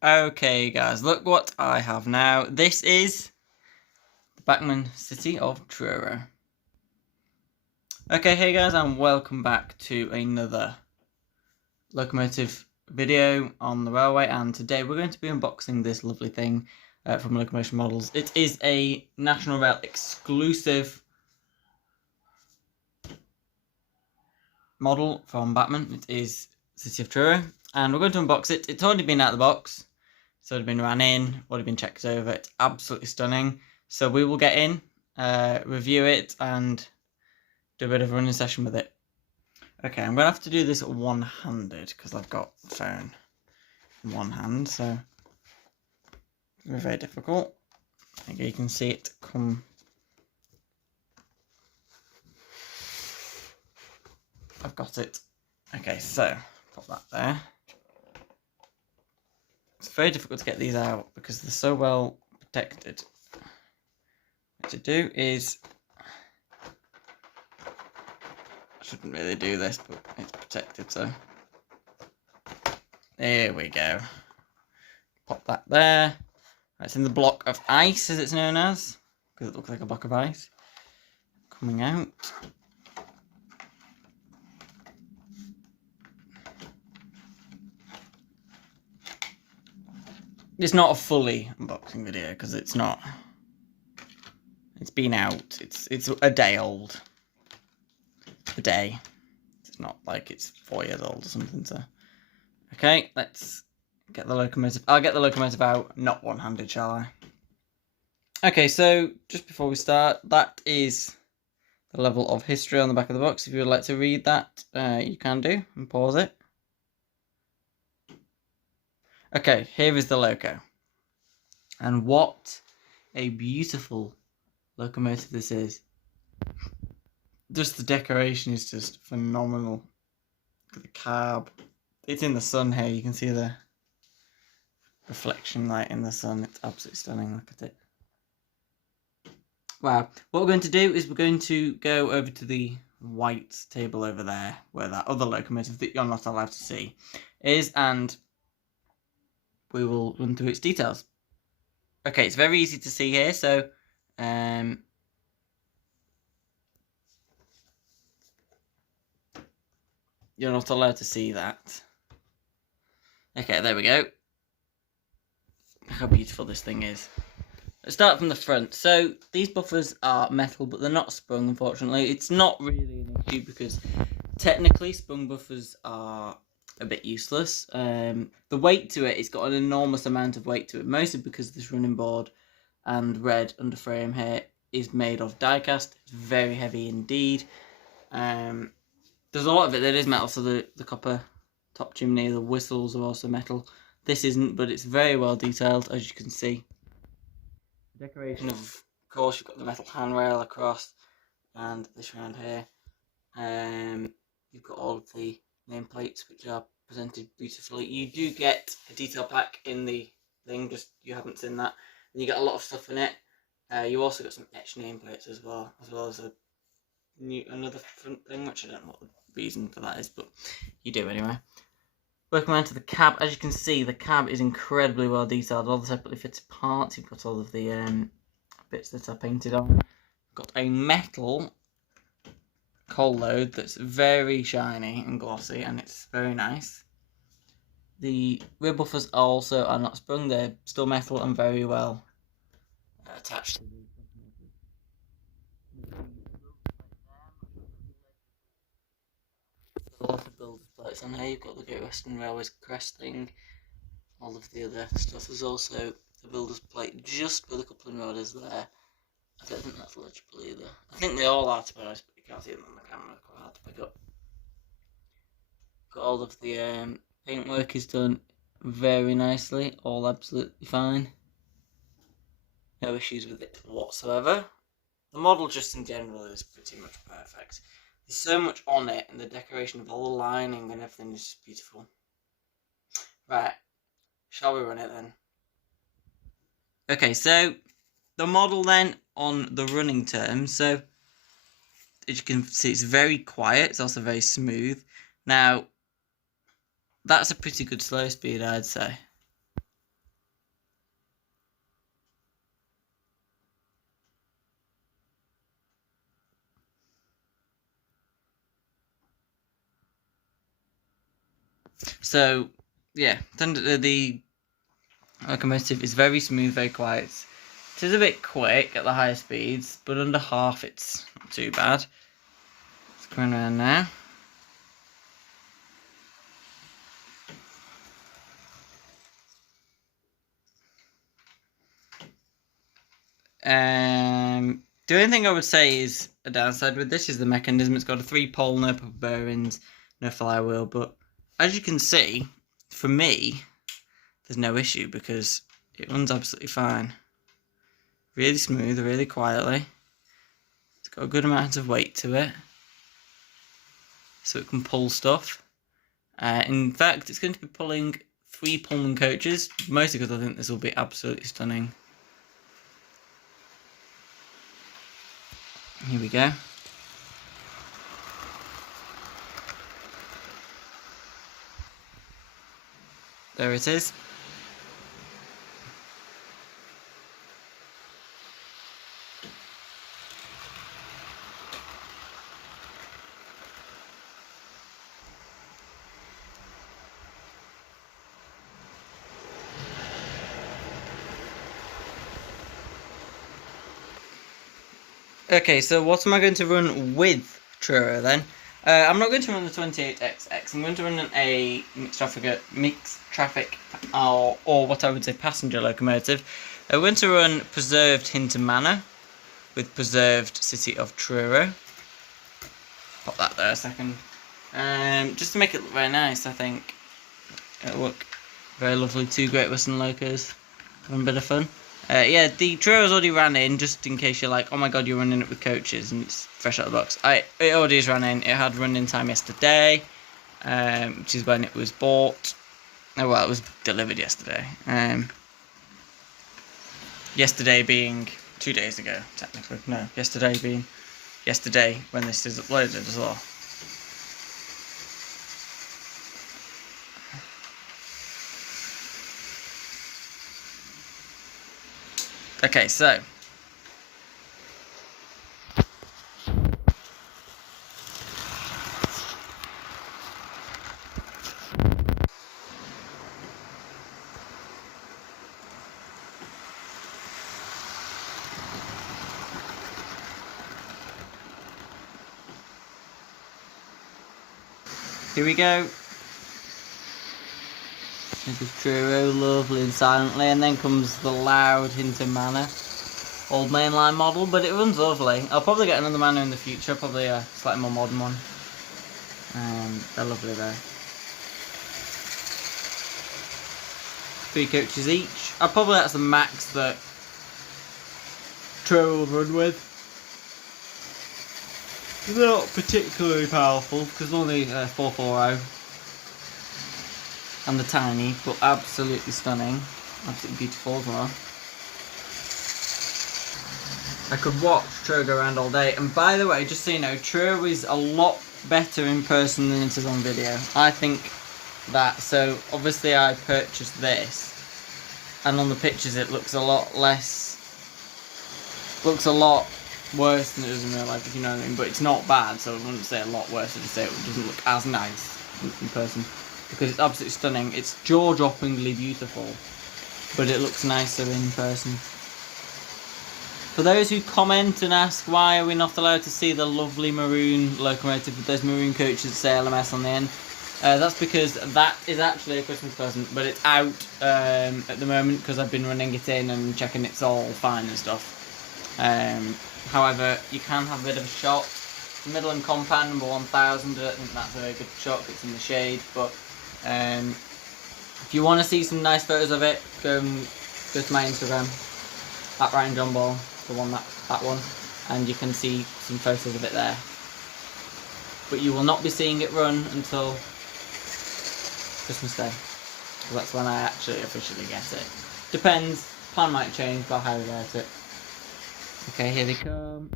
Okay guys, look what I have now. This is the Bachmann City of Truro. Okay, hey guys, and welcome back to another locomotive video on the railway, and today we're going to be unboxing this lovely thing from Locomotion Models. It is a National Rail exclusive model from Bachmann. It is City of Truro, and we're going to unbox it. It's already been out of the box. It's already been ran in, already been checked over. It's absolutely stunning. So we will get in, review it, and do a bit of a running session with it. Okay, I'm going to have to do this one-handed because I've got the phone in one hand, so it's very, very difficult. I think you can see it come. I've got it. Okay, so pop that there. It's very difficult to get these out because they're so well protected. What to do is, I shouldn't really do this, but it's protected, so there we go. Pop that there. It's in the block of ice, as it's known as, because it looks like a block of ice coming out. It's not a fully unboxing video because it's not. It's been out. It's a day old. A day. It's not like it's 4 years old or something. So, okay, let's get the locomotive. I'll get the locomotive out, not one-handed, shall I? Okay, so just before we start, that is the level of history on the back of the box. If you would like to read that, you can do and pause it. Okay, here is the loco. And what a beautiful locomotive this is. Just the decoration is just phenomenal. Look at the cab. It's in the sun here. You can see the reflection light in the sun. It's absolutely stunning. Look at it. Wow. What we're going to do is we're going to go over to the white table over there, where that other locomotive that you're not allowed to see is, and we will run through its details. Okay, it's very easy to see here, so you're not allowed to see that. Okay, there we go. How beautiful this thing is. Let's start from the front. So, these buffers are metal, but they're not sprung, unfortunately. It's not really an issue because technically sprung buffers are a bit useless. The weight to it, it's got an enormous amount of weight to it, mostly because this running board and red underframe here is made of die-cast. It's very heavy indeed. There's a lot of it that is metal, so the copper top chimney, the whistles are also metal. This isn't, but it's very well detailed, as you can see. The decoration, of course, you've got the metal handrail across, and this round here. You've got all of the nameplates, which are presented beautifully. You do get a detail pack in the thing, just you haven't seen that. And you get a lot of stuff in it. You also got some etched nameplates as well as another front thing, which I don't know what the reason for that is, but you do anyway. Working around to the cab, as you can see, the cab is incredibly well detailed. All the separately fitted parts, you've got all of the bits that are painted on. Got a metal coal load that's very shiny and glossy, and it's very nice. The rear buffers also are not sprung, they're still metal and very well attached to the a lot of builders plates on here. You've got the Great Western Railway's crest thing, all of the other stuff. There's also the builder's plate just with a couple of orders there. I don't think that's legible either. I think they all are, to be honest, but you can't see them on the camera. They're quite hard to pick up. Got all of the paintwork is done very nicely, all absolutely fine. No issues with it whatsoever. The model just in general is pretty much perfect. There's so much on it, and the decoration of all the lining and everything is just beautiful. Right, shall we run it then? Okay, so the model then on the running terms, so as you can see, it's very quiet, it's also very smooth. Now, that's a pretty good slow speed, I'd say. So, yeah, the locomotive is very smooth, very quiet. It is a bit quick at the higher speeds, but under half it's not too bad. It's going around now. The only thing I would say is a downside with this is the mechanism. It's got a 3-pole, no proper bearings, no flywheel, but as you can see, for me, there's no issue because it runs absolutely fine. Really smooth, really quietly. It's got a good amount of weight to it, so it can pull stuff. In fact, it's going to be pulling 3 Pullman coaches, mostly because I think this will be absolutely stunning. Here we go. There it is. Okay, so what am I going to run with Truro then? I'm not going to run the 28XX. I'm going to run a mixed traffic, or what I would say passenger locomotive. I'm going to run preserved Hinton Manor with preserved City of Truro. Pop that there a second. Just to make it look very nice, I think. It'll look very lovely. 2 Great Western locos. Having a bit of fun. Yeah, the Truro's already ran in, just in case you're like, oh my god, you're running it with coaches, and it's fresh out of the box. It already has ran in. It had run-in time yesterday, which is when it was bought. Oh, well, it was delivered yesterday. Yesterday being 2 days ago, technically. No, yesterday being yesterday when this is uploaded as well. Okay, so here we go. This is Truro, lovely and silently, and then comes the loud Hinton Manor, old mainline model, but it runs lovely. I'll probably get another Manor in the future, probably a slightly more modern one. They're lovely though. 3 coaches each. That's the max that Truro will run with. They're not particularly powerful because only 440. And they're tiny, but absolutely stunning. Absolutely beautiful as well. I could watch Truro go around all day. And by the way, just so you know, Truro is a lot better in person than it is on video. I think that. So obviously I purchased this, and on the pictures it looks a lot worse than it does in real life, if you know what I mean. But it's not bad, so I wouldn't say a lot worse. I'd just say it doesn't look as nice in person, because it's absolutely stunning. It's jaw-droppingly beautiful, but it looks nicer in person. For those who comment and ask why are we not allowed to see the lovely maroon locomotive with those maroon coaches that say LMS on the end, that's because that is actually a Christmas present, but it's out at the moment because I've been running it in and checking it's all fine and stuff. However, you can have a bit of a shock. The Midland Compound number 1000, I don't think that's a very good shock, it's in the shade, but if you want to see some nice photos of it, go to my Instagram, at Ryan John Ball, that one, and you can see some photos of it there. But you will not be seeing it run until Christmas Day, because that's when I actually officially get it. Depends, plan might change, but I highly doubt it. Okay, here they come.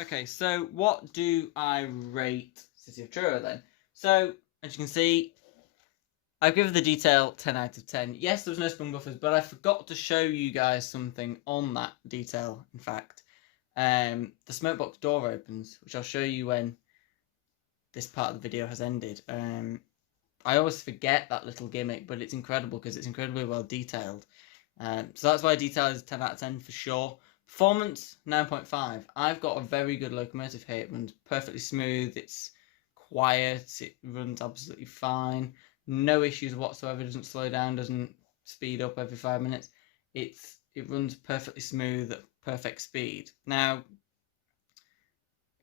Okay, so what do I rate City of Truro then? So, as you can see, I've given the detail 10 out of 10. Yes, there was no sprung buffers, but I forgot to show you guys something on that detail, in fact. the smoke box door opens, which I'll show you when this part of the video has ended. I always forget that little gimmick, but it's incredible because it's incredibly well detailed. So that's why detail is 10 out of 10 for sure. Performance, 9.5. I've got a very good locomotive here. It runs perfectly smooth. It's quiet. It runs absolutely fine. No issues whatsoever. It doesn't slow down. Doesn't speed up every 5 minutes. It runs perfectly smooth at perfect speed. Now,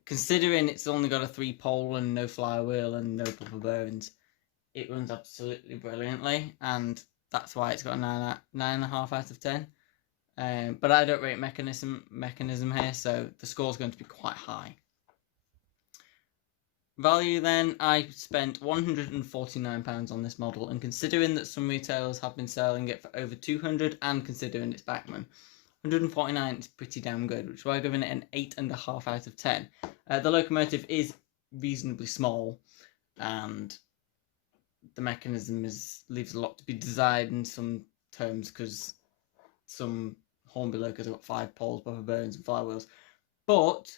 considering it's only got a 3-pole and no flywheel and no buffer bearings, it runs absolutely brilliantly, and that's why it's got a 9.5 out of 10. But I don't rate mechanism here, so the score's going to be quite high. Value then, I spent £149 on this model, and considering that some retailers have been selling it for over £200, and considering it's Bachmann, £149 is pretty damn good, which is why I'm giving it an 8.5 out of 10. The locomotive is reasonably small, and the mechanism leaves a lot to be desired in some terms, because some Hornby locos have got 5 poles, buffer bearings and flywheels. But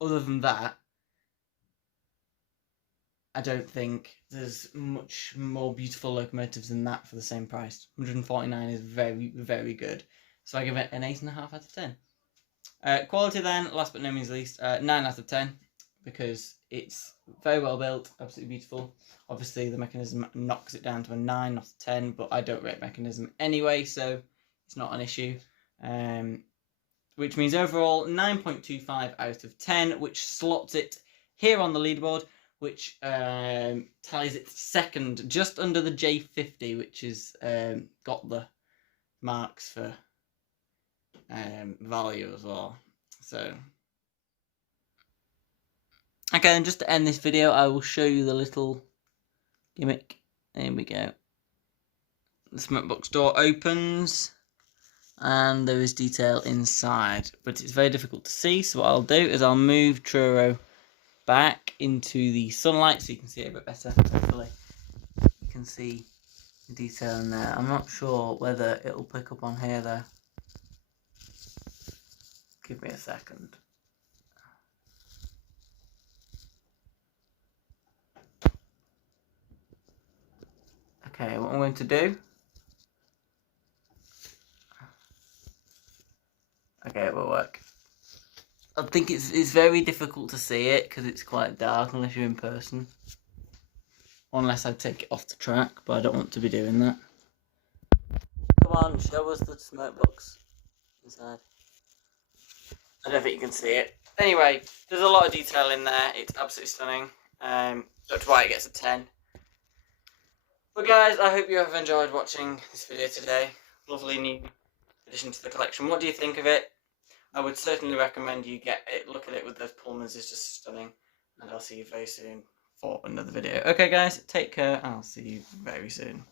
other than that, I don't think there's much more beautiful locomotives than that for the same price. 149 is very, very good. So I give it an 8.5 out of 10. Quality then, last but no means least, 9 out of 10, because it's very well built, absolutely beautiful. Obviously the mechanism knocks it down to a 9, not a 10, but I don't rate mechanism anyway, so it's not an issue. Which means overall 9.25 out of 10, which slots it here on the leaderboard, which tallies it second, just under the J50, which is got the marks for value as well. So, okay, and just to end this video, I will show you the little gimmick. There we go. The smoke box door opens, and there is detail inside, but it's very difficult to see. So what I'll do is I'll move Truro back into the sunlight so you can see it a bit better. Hopefully you can see the detail in there. I'm not sure whether it'll pick up on here though. Give me a second. Okay, what I'm going to do, okay, it will work. I think it's very difficult to see it because it's quite dark unless you're in person. Unless I take it off the track, but I don't want to be doing that. Come on, show us the smoke box inside. I don't think you can see it. Anyway, there's a lot of detail in there. It's absolutely stunning. That's why it gets a 10. But guys, I hope you have enjoyed watching this video today. Lovely new addition to the collection. What do you think of it? I would certainly recommend you get it. Look at it with those Pullmans, it's just stunning. And I'll see you very soon for another video. Okay guys, take care. I'll see you very soon.